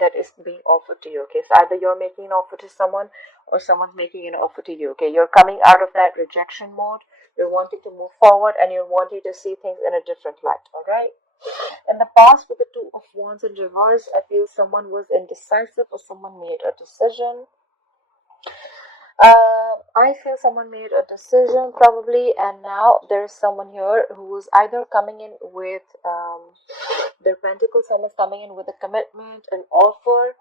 that is being offered to you. Okay, so either you're making an offer to someone or someone's making an offer to you. Okay, you're coming out of that rejection mode. You're wanting to move forward and you're wanting to see things in a different light. All right. In the past, with the Two of Wands in reverse, I feel someone was indecisive or someone made a decision. I feel someone made a decision probably, and now there's someone here who's either coming in with their pentacles, someone's coming in with a commitment, an offer,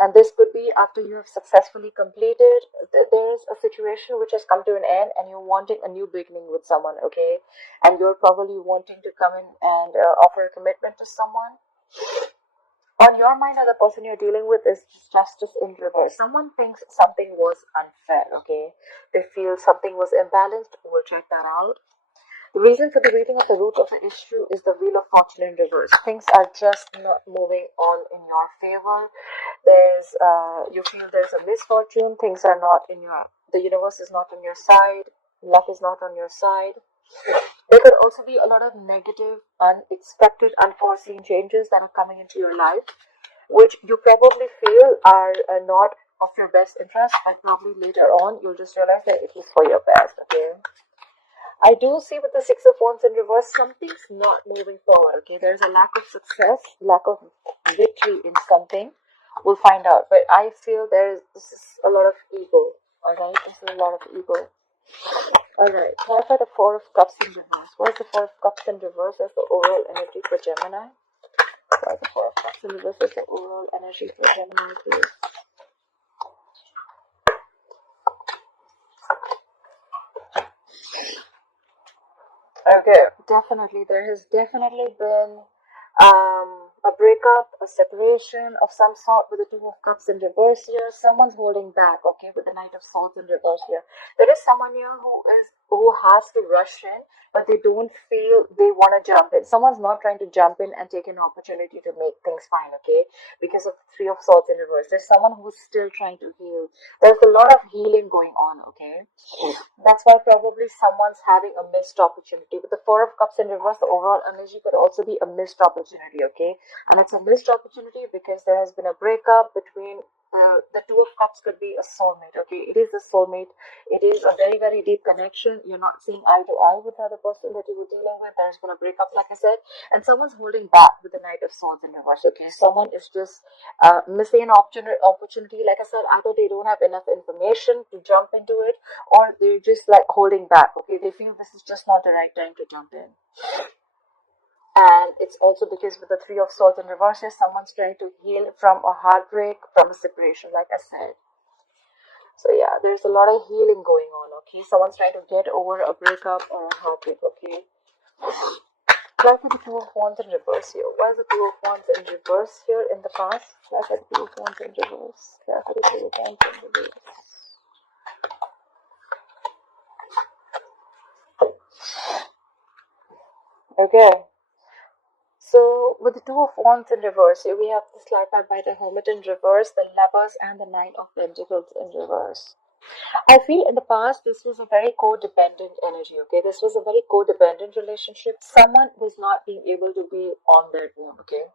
and this could be after you have successfully completed. There's a situation which has come to an end, and you're wanting a new beginning with someone, okay? And you're probably wanting to come in and offer a commitment to someone. On your mind, or the person you're dealing with is justice in reverse. Someone thinks something was unfair, okay? They feel something was imbalanced. We'll check that out. The reason for the reading of the root of the issue is the Wheel of Fortune in reverse. Things are just not moving on in your favor. You feel there's a misfortune. Things are not in the universe is not on your side. Luck is not on your side. There could also be a lot of negative, unexpected, unforeseen changes that are coming into your life, which you probably feel are not of your best interest, but probably later on you'll just realize that it was for your best, okay? I do see with the Six of Wands in reverse, something's not moving forward, okay? There's a lack of success, lack of victory in something. We'll find out, but I feel this is a lot of ego, alright? This is a lot of ego. Alright, clarify the Four of Cups in reverse. What is the Four of Cups in reverse as the overall energy for Gemini? What is the Four of Cups in reverse as the overall energy for Gemini, please? Okay, definitely. There has definitely been a breakup, a separation of some sort with the Two of Cups in reverse here. Someone's holding back, okay, with the Knight of Swords in reverse here. There is someone here who has to rush in, but they don't feel they want to jump in. Someone's not trying to jump in and take an opportunity to make things fine, okay? Because of the Three of Swords in reverse. There's someone who's still trying to heal. There's a lot of healing going on, okay? That's why probably someone's having a missed opportunity. With the Four of Cups in reverse, the overall energy could also be a missed opportunity, okay? And it's a missed opportunity because there has been a breakup between the Two of Cups could be a soulmate, okay? It is a soulmate. It is a very, very deep connection. You're not seeing eye to eye with the other person that you were dealing with. There's been a breakup, like I said, and someone's holding back with the Knight of Swords in reverse, okay? Someone is just missing an opportunity. Like I said, either they don't have enough information to jump into it, or they're just like holding back, okay? They feel this is just not the right time to jump in. And it's also because with the Three of Swords in reverse, someone's trying to heal from a heartbreak, from a separation, like I said. So yeah, there's a lot of healing going on, okay? Someone's trying to get over a breakup or a heartbreak, okay? Why for the Two of Wands in reverse here? Why is the Two of Wands in reverse here in the past? Why for the Two of Wands in reverse? Why for the Two of Wands in reverse? Okay. So with the Two of Wands in reverse, here we have the clarified by the Hermit in reverse, the Lovers, and the Nine of Pentacles in reverse. I feel in the past this was a very codependent energy, okay? This was a very codependent relationship. Someone was not being able to be on their own, okay?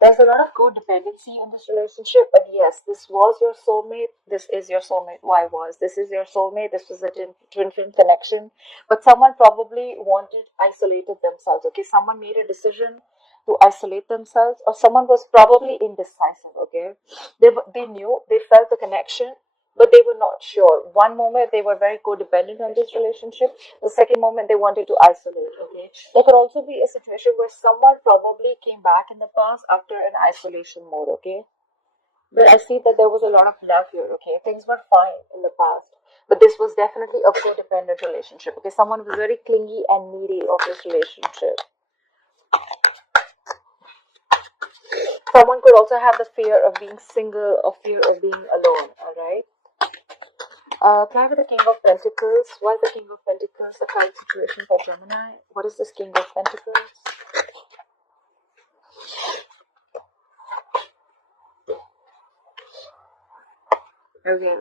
There's a lot of codependency in this relationship, but yes, this was your soulmate. This is your soulmate. Why was? This is your soulmate. This was a twin flame connection. But someone probably isolated themselves, okay? Someone made a decision to isolate themselves, or someone was probably indecisive, okay? They knew, they felt the connection, but they were not sure. One moment they were very codependent on this relationship. The second moment they wanted to isolate, okay? There could also be a situation where someone probably came back in the past after an isolation mode, okay? But I see that there was a lot of love here, okay? Things were fine in the past. But this was definitely a codependent relationship, okay? Someone was very clingy and needy of this relationship. Someone could also have the fear of being single or fear of being alone, alright? Can I have the King of Pentacles? Why is the King of Pentacles the current situation for Gemini? What is this King of Pentacles? Okay.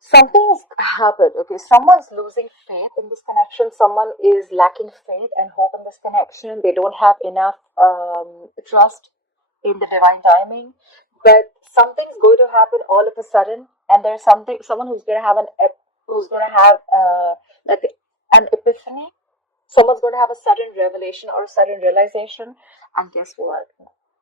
Something has happened, okay? Someone's losing faith in this connection. Someone is lacking faith and hope in this connection. They don't have enough trust in the divine timing, but something's going to happen all of a sudden, and there's someone who's going to have like an epiphany. Someone's going to have a sudden revelation or a sudden realization, and guess what?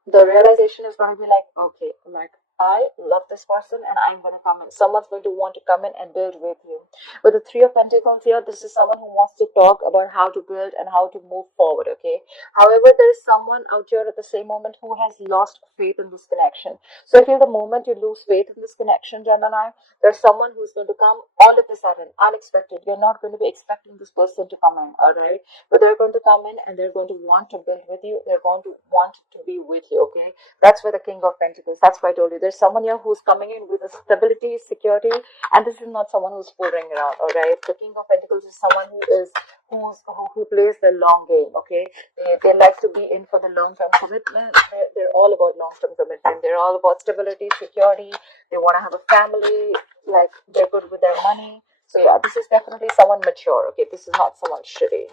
The realization is going to be like, okay, like I love this person and I'm going to come in. Someone's going to want to come in and build with you. With the Three of Pentacles here, this is someone who wants to talk about how to build and how to move forward, okay? However, there is someone out here at the same moment who has lost faith in this connection. So I feel the moment you lose faith in this connection, Gemini, there's someone who's going to come all of a sudden, unexpected. You're not going to be expecting this person to come in, all right? But they're going to come in and they're going to want to build with you. They're going to want to be with you, okay? That's where the King of Pentacles, that's why I told you. There's someone here who's coming in with a stability, security, and this is not someone who's fooling around, all right? The King of Pentacles is someone who plays the long game, okay? They like to be in for the long-term commitment. They're all about long-term commitment. They're all about stability, security. They want to have a family, like they're good with their money. So yeah, this is definitely someone mature, okay? This is not someone shitty.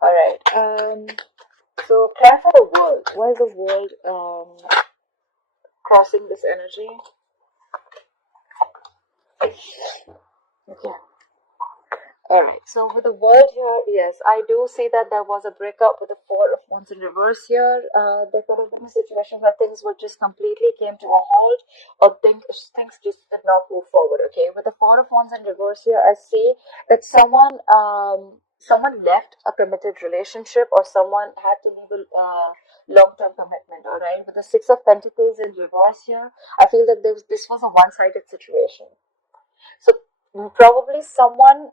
All right. So clarify the world. Why is the world crossing this energy? Okay. Alright, so with the world here, yes, I do see that there was a breakup with the Four of Wands in reverse here. There could have been a situation where things were just completely came to a halt, or things just did not move forward, okay? With the Four of Wands in reverse here, I see that someone left a committed relationship, or someone had to leave a long-term commitment, alright? With the Six of Pentacles in reverse here, I feel that this was a one-sided situation. So probably someone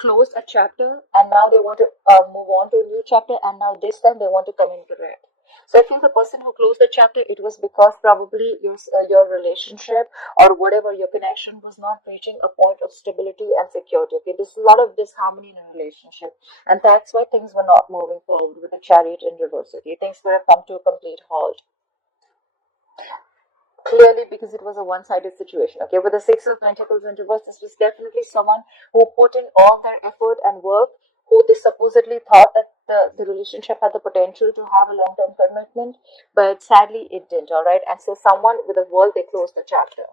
closed a chapter and now they want to move on to a new chapter, and now this time they want to come into it. So I feel the person who closed the chapter, it was because probably your relationship or whatever your connection was not reaching a point of stability and security. Okay, there's a lot of disharmony in a relationship, and that's why things were not moving forward with the Chariot in reverse. Okay, things would have come to a complete halt. Clearly, because it was a one-sided situation. Okay, with the Six of Pentacles in reverse, this was definitely someone who put in all their effort and work, who they supposedly thought that the relationship had the potential to have a long-term commitment, but sadly it didn't, all right? And so someone with the world, they closed the chapter.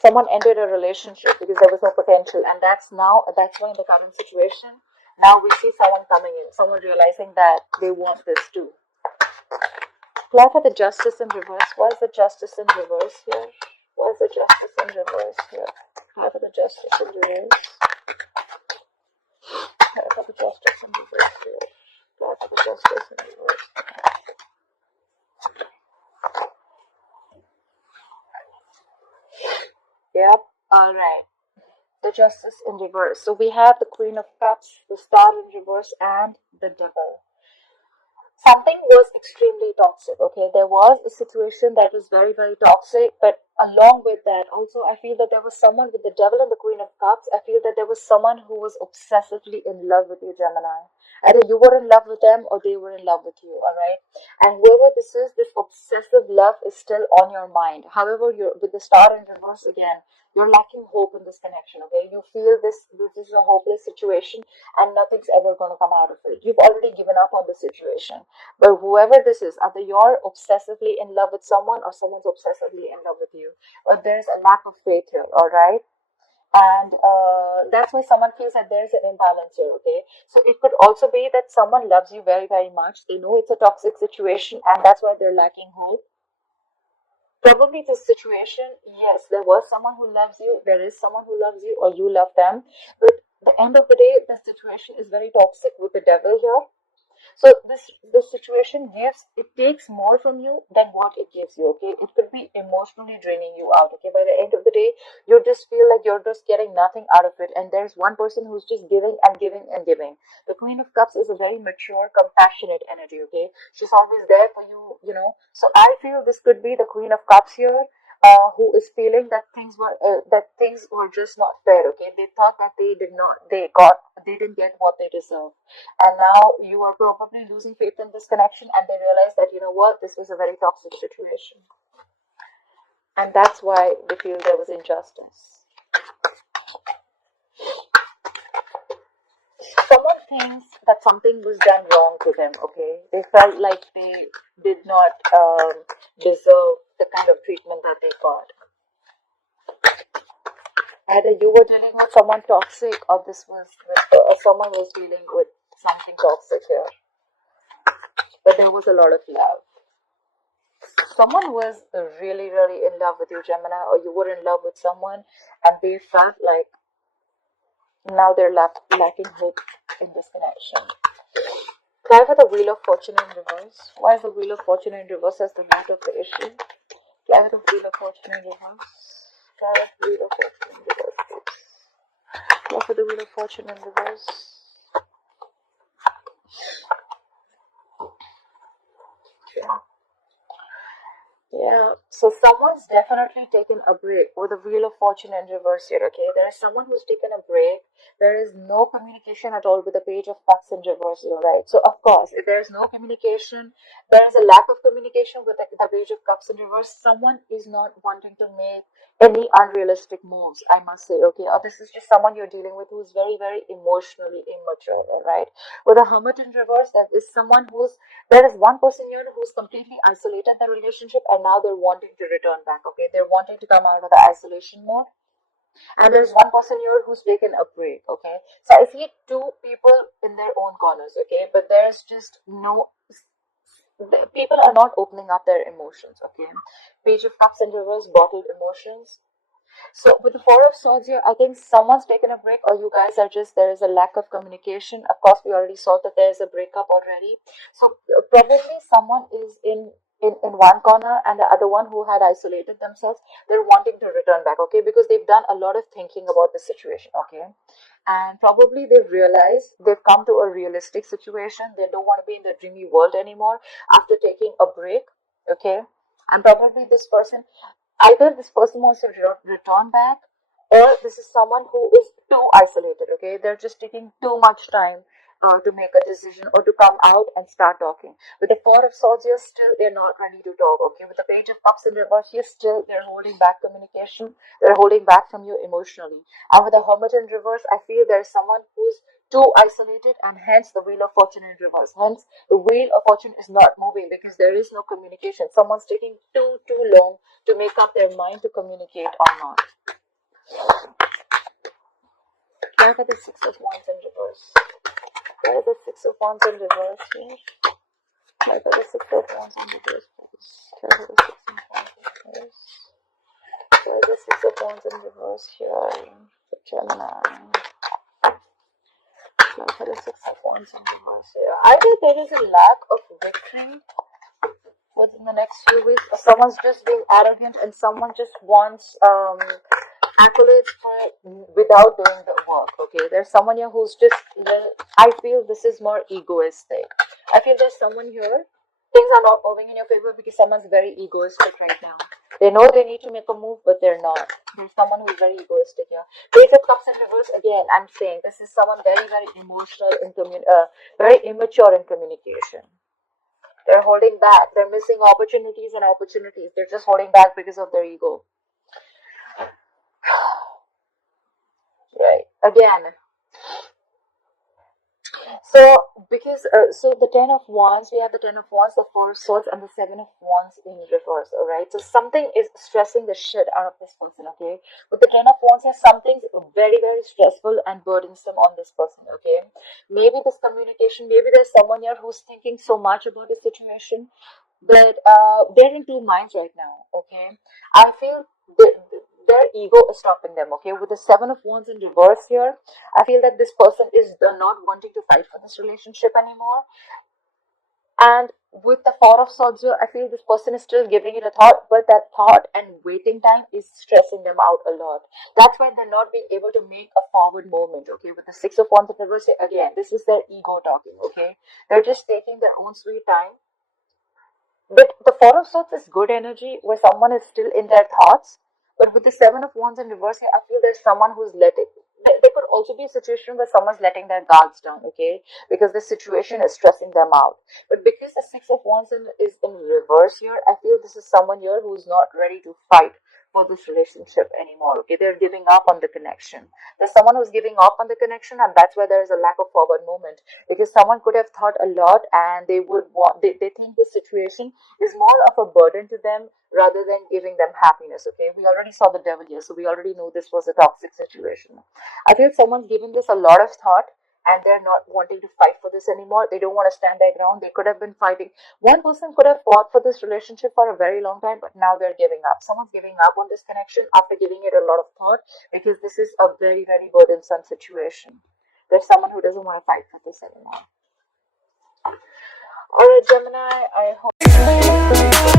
Someone ended a relationship because there was no potential, and that's why in the current situation, now we see someone coming in, someone realizing that they want this too. Clarify the Justice in reverse. Why is the Justice in reverse here? Why is the Justice in reverse here? Clarify the Justice in reverse. Clarify the Justice in reverse here. Clarify the Justice in reverse. Yep. Alright. The Justice in reverse. So we have the Queen of Cups, the Star in reverse, and the Devil. Something was extremely toxic, okay? There was a situation that was very, very toxic, but along with that, also, I feel that there was someone with the Devil and the Queen of Cups. I feel that there was someone who was obsessively in love with you, Gemini. Either you were in love with them or they were in love with you, alright? And whoever this is, this obsessive love is still on your mind. However, you're with the Star in reverse again, you're lacking hope in this connection, okay? You feel this is a hopeless situation and nothing's ever going to come out of it. You've already given up on the situation. But whoever this is, either you're obsessively in love with someone or someone's obsessively in love with you. Or there's a lack of faith here, alright? And that's why someone feels that there's an imbalance here, okay? So it could also be that someone loves you very, very much. They know it's a toxic situation and that's why they're lacking hope. Probably this situation, yes, there was someone who loves you, there is someone who loves you, or you love them. But at the end of the day, the situation is very toxic with the Devil here. So this situation takes more from you than what it gives you, okay? It could be emotionally draining you out, okay? By the end of the day, you just feel like you're just getting nothing out of it, and there's one person who's just giving and giving and giving. The Queen of Cups is a very mature, compassionate energy, okay? She's always there for you, you know? So I feel this could be the Queen of Cups here, who is feeling that things were just not fair, okay? They thought that they didn't get what they deserve, and now you are probably losing faith in this connection, and they realize that, you know what, this was a very toxic situation, and that's why they feel there was injustice. Someone thinks that something was done wrong to them, okay? They felt like they did not deserve the kind of treatment that they got. Either you were dealing with someone toxic, or this was someone was dealing with something toxic here. But there was a lot of love. Someone was really, really in love with you, Gemini, or you were in love with someone, and they felt like now they're lacking hope in this connection. Try for the Wheel of Fortune in reverse. Why is the Wheel of Fortune in reverse as the root of the issue? Try for the Wheel of Fortune in reverse. Try for the Wheel of Fortune in reverse, please. Try for the Wheel of Fortune in reverse. Yeah, so someone's definitely taken a break with the Wheel of Fortune in reverse here, okay? There is someone who's taken a break. There is no communication at all with the Page of Cups in reverse here, right? So, of course, if there is no communication, there is a lack of communication with the Page of Cups in reverse. Someone is not wanting to make any unrealistic moves, I must say, okay? Or this is just someone you're dealing with who's very, very emotionally immature, right? With the Hermit in reverse, there is one person here who's completely isolated the relationship, and now they're wanting to return back, okay? They're wanting to come out of the isolation mode. And there's one person here who's taken a break, okay? So I see two people in their own corners, okay? But there's just no... People are not opening up their emotions, okay? Page of Cups in reverse, bottled emotions. So with the Four of Swords here, I think someone's taken a break, or you guys are just, there is a lack of communication. Of course, we already saw that there is a breakup already. So probably someone is in one corner, and the other one who had isolated themselves, they're wanting to return back, okay? Because they've done a lot of thinking about the situation, okay? And probably they've realized they've come to a realistic situation. They don't want to be in the dreamy world anymore after taking a break, okay? And probably either this person wants to return back, or this is someone who is too isolated, okay? They're just taking too much time to make a decision or to come out and start talking. With the Four of Swords here, still they're not ready to talk, okay? With the Page of Cups in reverse here, still they're holding back communication. They're holding back from you emotionally. And with the Hermit in reverse, I feel there's someone who's too isolated, and hence the Wheel of Fortune in reverse. Hence, the Wheel of Fortune is not moving because there is no communication. Someone's taking too long to make up their mind to communicate or not. Try for the Six of Wands in reverse. Try the Six of Wands in reverse here. Try for the Six of Wands in reverse, please. Try for the Six of Wands in reverse. Try the Six of Wands in reverse here for Gemini. Try for the Six of Wands in reverse here. Either there is a lack of victory within the next few weeks, or someone's just being arrogant and someone just wants accolades for without doing the work, okay? There's someone here who's just, I feel this is more egoistic. I feel there's someone here, things are not moving in your favor because someone's very egoistic right now. They know they need to make a move, but they're not. There's someone who's very egoistic here. Page of Cups in reverse, again, I'm saying this is someone very, very emotional and very immature in communication. They're holding back. They're missing opportunities and opportunities. They're just holding back because of their ego. Right. Again. So, so the Ten of Wands, we have the Ten of Wands, the Four of Swords, and the Seven of Wands in reverse, alright? So something is stressing the shit out of this person, okay? With the Ten of Wands here, something's very, very stressful and burdensome on this person, okay? Maybe this communication, maybe there's someone here who's thinking so much about the situation, but they're in two minds right now, okay? I feel their ego is stopping them, okay? With the Seven of Wands in reverse here, I feel that this person is not wanting to fight for this relationship anymore. And with the Four of Swords here, I feel this person is still giving it a thought, but that thought and waiting time is stressing them out a lot. That's why they're not being able to make a forward movement, okay? With the Six of Wands in reverse here, again, this is their ego talking, okay? They're just taking their own sweet time. But the Four of Swords is good energy where someone is still in their thoughts. But with the Seven of Wands in reverse here, I feel there's someone who's letting. There could also be a situation where someone's letting their guards down, okay? Because the situation is stressing them out. But because the Six of Wands is in reverse here, I feel this is someone here who's not ready to fight for this relationship anymore. Okay, they're giving up on the connection. There's someone who's giving up on the connection, and that's where there's a lack of forward movement, because someone could have thought a lot and they would want, they think the situation is more of a burden to them rather than giving them happiness. Okay, we already saw the devil here, so we already know this was a toxic situation. I feel someone's giving this a lot of thought and they're not wanting to fight for this anymore. They don't want to stand their ground. They could have been fighting. One person could have fought for this relationship for a very long time, but now they're giving up. Someone's giving up on this connection after giving it a lot of thought, because this is a very, very burdensome situation. There's someone who doesn't want to fight for this anymore. Alright, Gemini, I hope